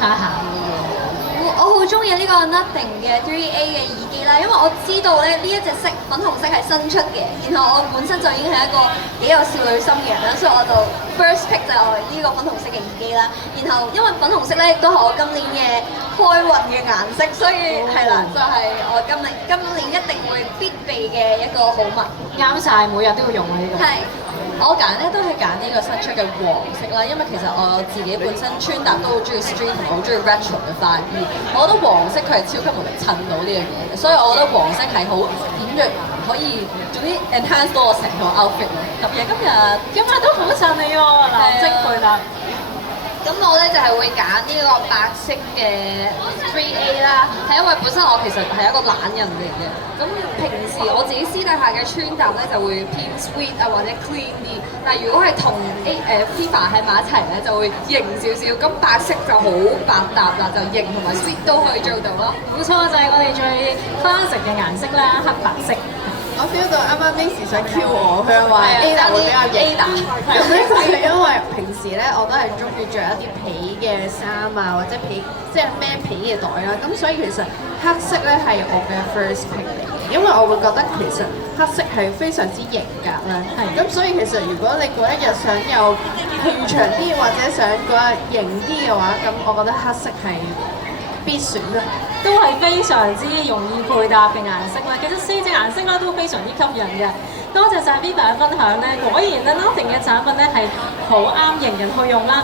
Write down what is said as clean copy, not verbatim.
下行嘅喎。我好中意呢個 Nothing 嘅 3A 嘅耳機啦，因為我知道咧呢一隻色粉紅色係新出嘅，然後我本身就已經係一個幾有少女心嘅人啦，所以我就 first pick 就係呢個粉紅色嘅耳機啦。然後因為粉紅色咧亦都係我今年嘅開運嘅顏色，所以係啦，就係我今年一定會必備嘅一個好物。啱晒，每日都要用啊呢個。係。我揀咧都係揀呢個新出嘅黃色啦，因為其實我自己本身穿搭都好中意 street 同埋好中意 retro 嘅花衣，我覺得黃色佢係超級無敵襯到呢樣嘢嘅，所以我覺得黃色係好顯著，可以總之 enhance 到我成個 outfit 咯。特別係今日都好襯你喎，藍色配搭。咁我咧就係會揀呢個白色嘅 3A 啦，係因為本身我其實係一個懶人嚟嘅，咁平時我自己私底下嘅穿搭咧就會偏 sweet 啊或者 clean 啲，但係如果係同FIFA 喺埋一齊咧就會型少少，咁白色就好百搭啦，就型同埋 sweet 都可以做到咯。冇錯，就係我哋最 classic 嘅顏色啦，黑白色。我 feel 到啱啱 Macy 想 Q 我，佢話 Ada 會比較型。咁咧就係因為平時咧我都係中意着一啲皮嘅衫啊，或者皮即係孭皮嘅袋啦。咁所以其實黑色咧係我嘅 first pick 嚟嘅，因為我會覺得其實黑色係非常之型格啦。咁所以其實如果你嗰一日想有氣場啲，或者想嗰日型啲嘅話，咁我覺得黑色係必選啦。都係非常之容易配搭嘅顏色啦。其實4隻顏色咧都非常之吸引嘅。多謝晒 Viva 嘅分享咧，果然咧 Nothing 嘅產品咧係好啱型人去用啦。